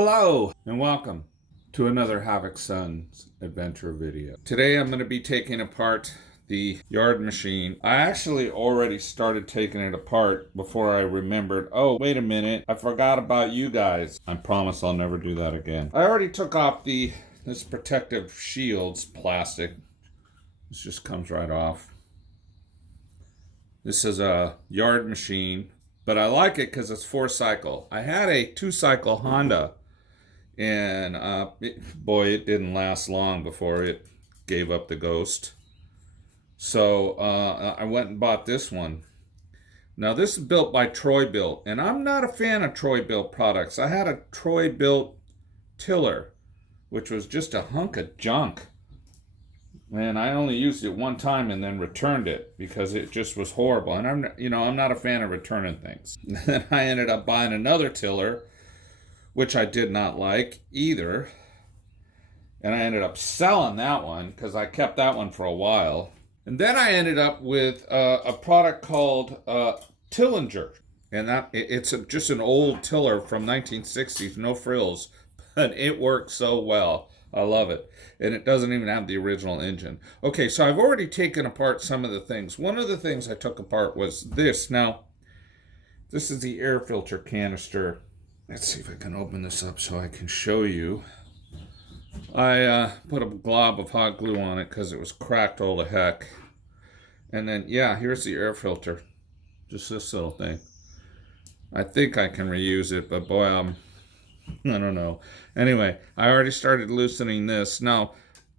Hello and welcome to another Havoc Sons adventure video. Today I'm going to be taking apart the yard machine. I actually already started taking it apart before I remembered, oh, wait a minute, I forgot about you guys. I promise I'll never do that again. I already took off this protective shield's plastic. This just comes right off. This is a yard machine, but I like it because it's 4-cycle. I had a 2-cycle Honda, and it didn't last long before it gave up the ghost. So I went and bought this one. Now this is built by Troy-Bilt, and I'm not a fan of Troy-Bilt products. I had a Troy-Bilt tiller, which was just a hunk of junk. And I only used it one time and then returned it because it just was horrible. And I'm not a fan of returning things. Then I ended up buying another tiller, which I did not like either. And I ended up selling that one because I kept that one for a while. And then I ended up with a product called Tillinger. And it's just an old tiller from 1960s, no frills. But it works so well. I love it. And it doesn't even have the original engine. Okay, so I've already taken apart some of the things. One of the things I took apart was this. Now, this is the air filter canister. Let's see if I can open this up so I can show you. I put a glob of hot glue on it because it was cracked all the heck. And then, yeah, here's the air filter. Just this little thing. I think I can reuse it, but boy, I don't know. Anyway, I already started loosening this. Now,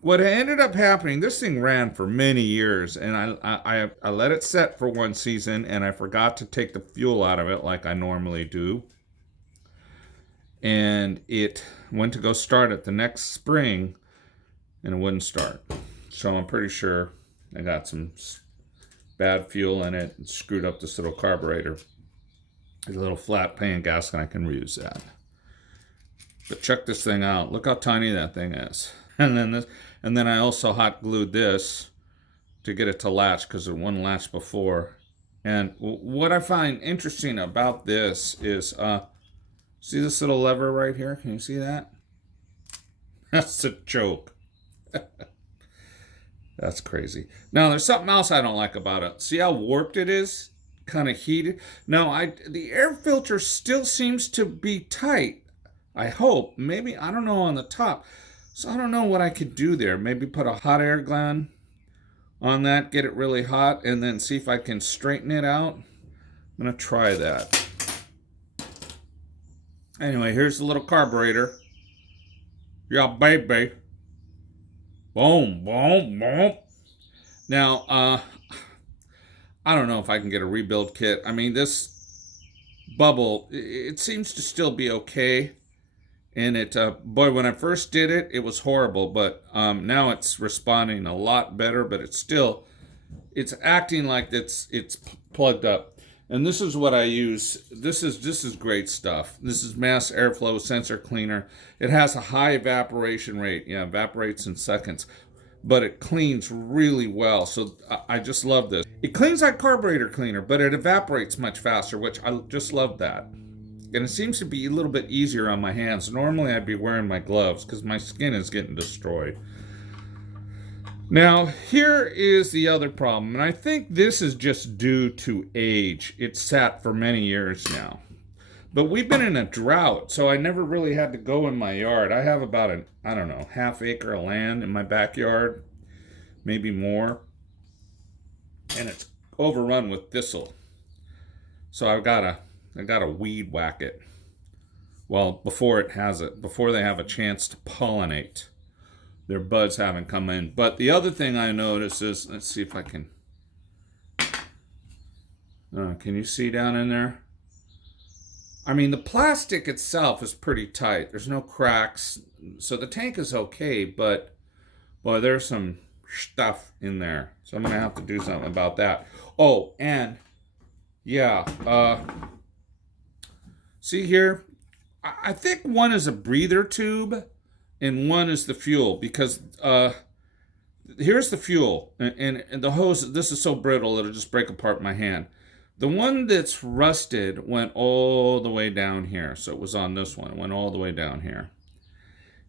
what ended up happening, this thing ran for many years, and I let it set for one season, and I forgot to take the fuel out of it like I normally do. And it went to go start it the next spring, and it wouldn't start. So I'm pretty sure I got some bad fuel in it and screwed up this little carburetor. There's a little flat pan gasket, I can reuse that. But check this thing out. Look how tiny that thing is. And then I also hot glued this to get it to latch because it wouldn't latch before. And what I find interesting about this is, see this little lever right here? Can you see that? That's a joke. That's crazy. Now, there's something else I don't like about it. See how warped it is? Kind of heated. Now, the air filter still seems to be tight. I hope. Maybe, I don't know, on the top. So I don't know what I could do there. Maybe put a hot air gun on that, get it really hot, and then see if I can straighten it out. I'm going to try that. Anyway, here's the little carburetor. Yeah, baby. Boom, boom, boom. Now, I don't know if I can get a rebuild kit. I mean, this bubble, it seems to still be okay. And boy, when I first did it, it was horrible. But now it's responding a lot better. But it's acting like it's plugged up. And this is what I use. This is great stuff. This is Mass Airflow Sensor Cleaner. It has a high evaporation rate. Yeah, evaporates in seconds. But it cleans really well. So I just love this. It cleans like carburetor cleaner, but it evaporates much faster, which I just love that. And it seems to be a little bit easier on my hands. Normally I'd be wearing my gloves because my skin is getting destroyed. Now, here is the other problem, and I think this is just due to age. It's sat for many years now. But we've been in a drought, so I never really had to go in my yard. I have about half acre of land in my backyard, maybe more. And it's overrun with thistle. So I've got to weed whack it. Well, before they have a chance to pollinate. Their buds haven't come in. But the other thing I notice is, let's see if I can you see down in there? I mean, the plastic itself is pretty tight. There's no cracks. So the tank is okay, but boy, there's some stuff in there. So I'm going to have to do something about that. Oh, and yeah, see here? I think one is a breather tube and one is the fuel, because here's the fuel, and the hose, this is so brittle it'll just break apart my hand. The one that's rusted went all the way down here. So it was on this one. It went all the way down here.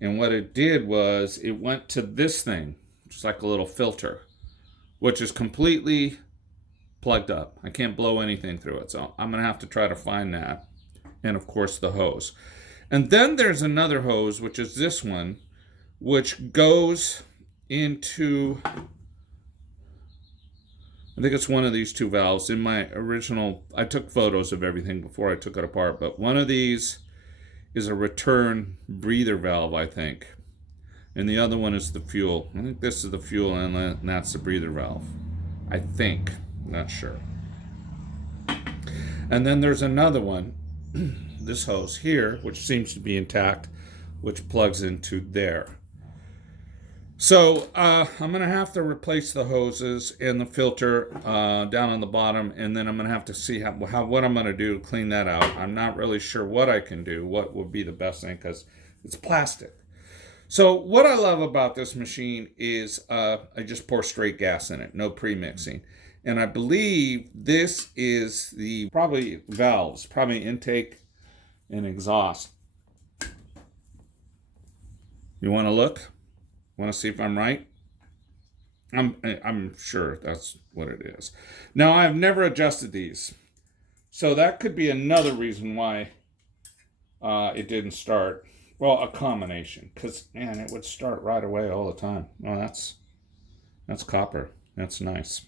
And what it did was it went to this thing, just like a little filter, which is completely plugged up. I can't blow anything through it. So I'm going to have to try to find that. And of course the hose. And then there's another hose, which is this one, which goes into, I think it's one of these two valves. In my original, I took photos of everything before I took it apart, but one of these is a return breather valve, I think. And the other one is the fuel. I think this is the fuel inlet, and that's the breather valve. I think. I'm not sure. And then there's another one, this hose here, which seems to be intact, which plugs into there. So I'm going to have to replace the hoses and the filter down on the bottom, and then I'm going to have to see what I'm going to do to clean that out. I'm not really sure what I can do, what would be the best thing, because it's plastic. So what I love about this machine is I just pour straight gas in it, no pre-mixing. And I believe this is the probably valves, probably intake and exhaust. You want to look? Want to see if I'm right? I'm sure that's what it is. Now, I've never adjusted these. So that could be another reason why it didn't start. Well, a combination. Because, man, it would start right away all the time. Well, that's copper. That's nice.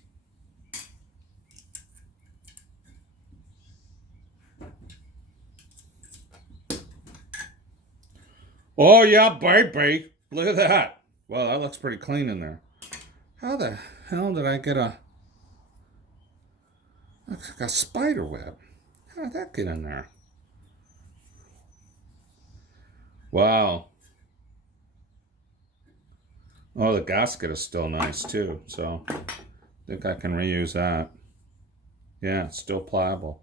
Oh, yeah, baby. Look at that. Well, that looks pretty clean in there. How the hell did I get looks like a spider web. How did that get in there? Wow. Oh, the gasket is still nice too. So I think I can reuse that. Yeah, it's still pliable.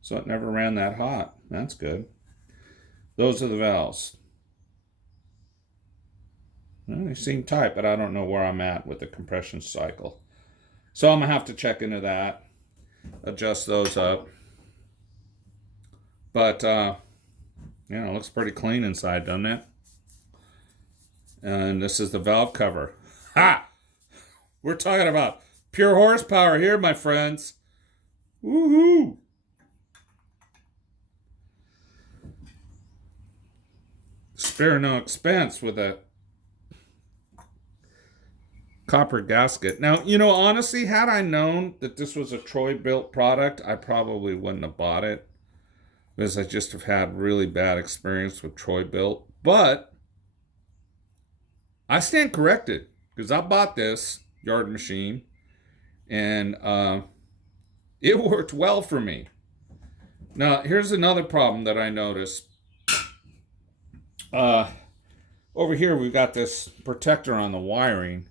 So it never ran that hot. That's good. Those are the valves. Well, they seem tight, but I don't know where I'm at with the compression cycle. So I'm going to have to check into that, adjust those up. But, it looks pretty clean inside, doesn't it? And this is the valve cover. Ha! We're talking about pure horsepower here, my friends. Woohoo! Spare no expense with a copper gasket. Now, honestly, had I known that this was a Troy-built product, I probably wouldn't have bought it, because I just have had really bad experience with Troy-built. But I stand corrected, because I bought this yard machine, and it worked well for me. Now, here's another problem that I noticed. Over here, we've got this protector on the wiring.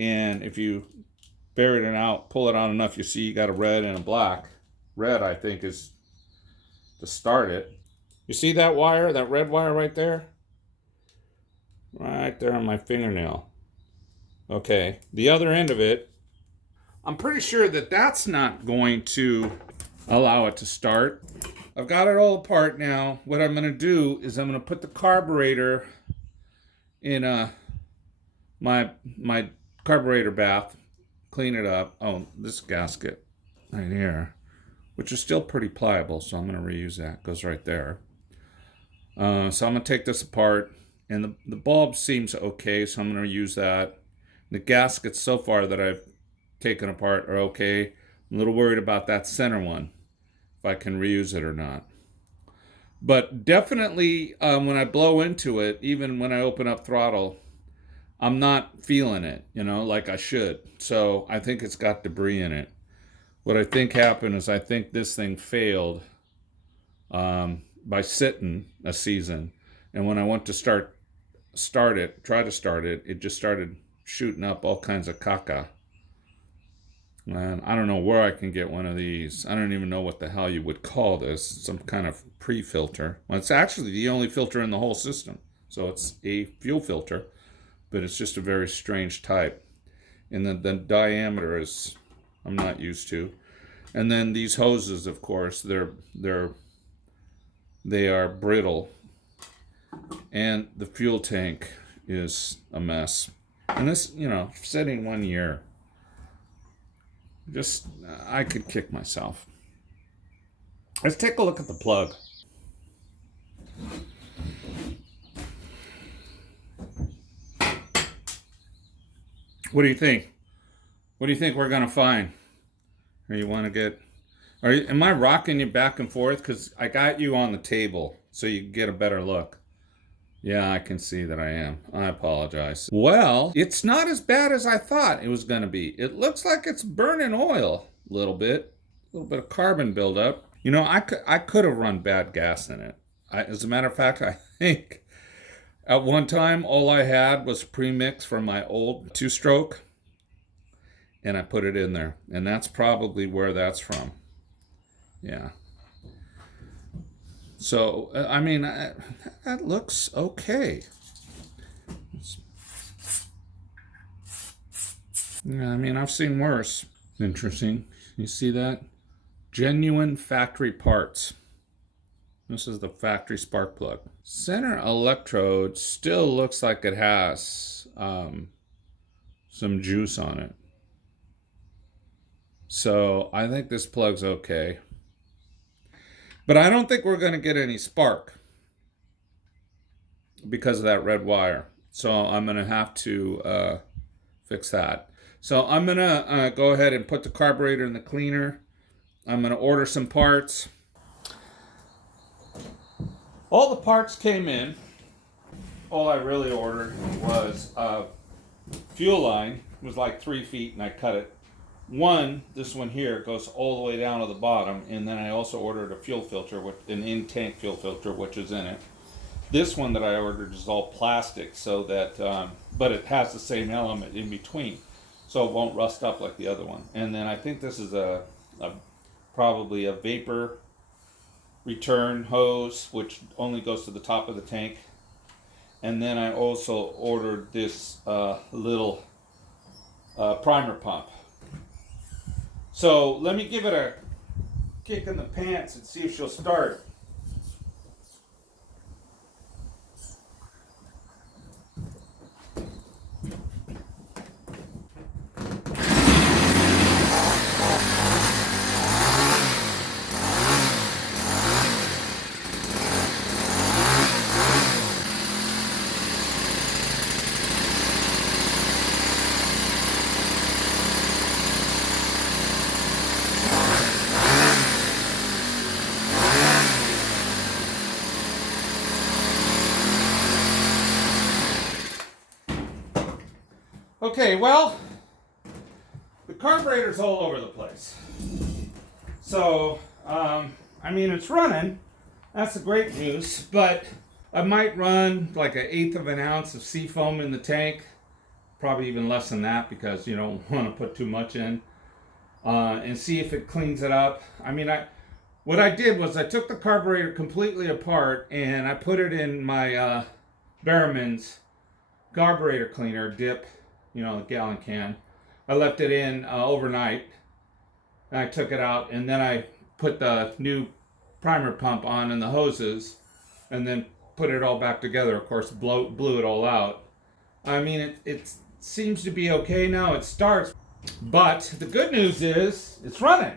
And if you bury it out, pull it on enough, you see you got a red and a black. Red, I think, is to start it. You see that wire, that red wire right there? Right there on my fingernail. Okay, the other end of it, I'm pretty sure that that's not going to allow it to start. I've got it all apart now. What I'm going to do is I'm going to put the carburetor in my carburetor bath, clean it up. Oh, this gasket right here, which is still pretty pliable, so I'm going to reuse that. It goes right there. So I'm going to take this apart, and the bulb seems okay, so I'm going to use that. The gaskets so far that I've taken apart are okay. I'm a little worried about that center one, if I can reuse it or not. But definitely when I blow into it, even when I open up throttle, I'm not feeling it, like I should. So I think it's got debris in it. What I think happened is I think this thing failed by sitting a season. And when I went to try to start it, it just started shooting up all kinds of caca. And I don't know where I can get one of these. I don't even know what the hell you would call this. Some kind of pre-filter. Well, it's actually the only filter in the whole system. So it's a fuel filter. But it's just a very strange type. And the diameter is, I'm not used to. And then these hoses, of course, they are brittle. And the fuel tank is a mess. And this, sitting 1 year, I could kick myself. Let's take a look at the plug. What do you think? What do you think we're gonna find? Or you want to get? Am I rocking you back and forth? Because I got you on the table so you can get a better look. Yeah, I can see that I am. I apologize. Well, it's not as bad as I thought it was gonna be. It looks like it's burning oil a little bit of carbon buildup. I could have run bad gas in it. As a matter of fact, I think at one time all I had was premix from my old 2-stroke. And I put it in there. And that's probably where that's from. Yeah. So, that looks okay. I've seen worse. Interesting. You see that? Genuine factory parts. This is the factory spark plug. Center electrode still looks like it has some juice on it. So I think this plug's okay. But I don't think we're going to get any spark because of that red wire. So I'm going to have to fix that. So I'm going to go ahead and put the carburetor in the cleaner. I'm going to order some parts. All the parts came in. All I really ordered was a fuel line. It was like 3 feet and I cut it. This one here, goes all the way down to the bottom, and then I also ordered a fuel filter, an in-tank fuel filter, which is in it. This one that I ordered is all plastic, so that, but it has the same element in between, so it won't rust up like the other one. And then I think this is probably a vapor return hose, which only goes to the top of the tank. And then I also ordered this little primer pump. So let me give it a kick in the pants and see if she'll start. Okay, well, the carburetor's all over the place. So, it's running. That's the great news. But I might run like 1/8 of an ounce of seafoam in the tank. Probably even less than that because you don't want to put too much in. And see if it cleans it up. What I did was I took the carburetor completely apart and I put it in my Barrowman's carburetor cleaner dip. A gallon can. I left it in overnight. And I took it out and then I put the new primer pump on and the hoses and then put it all back together. Of course, blew it all out. It seems to be okay now. It starts. But the good news is it's running.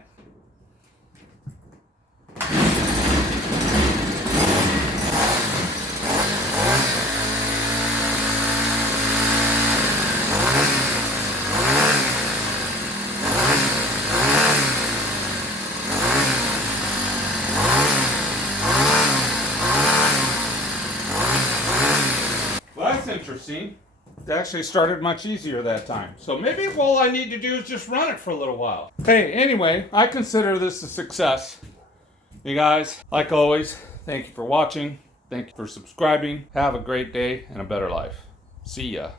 Interesting. It actually started much easier that time. So maybe all I need to do is just run it for a little while. Hey, anyway, I consider this a success. You guys, like always, thank you for watching. Thank you for subscribing. Have a great day and a better life. See ya.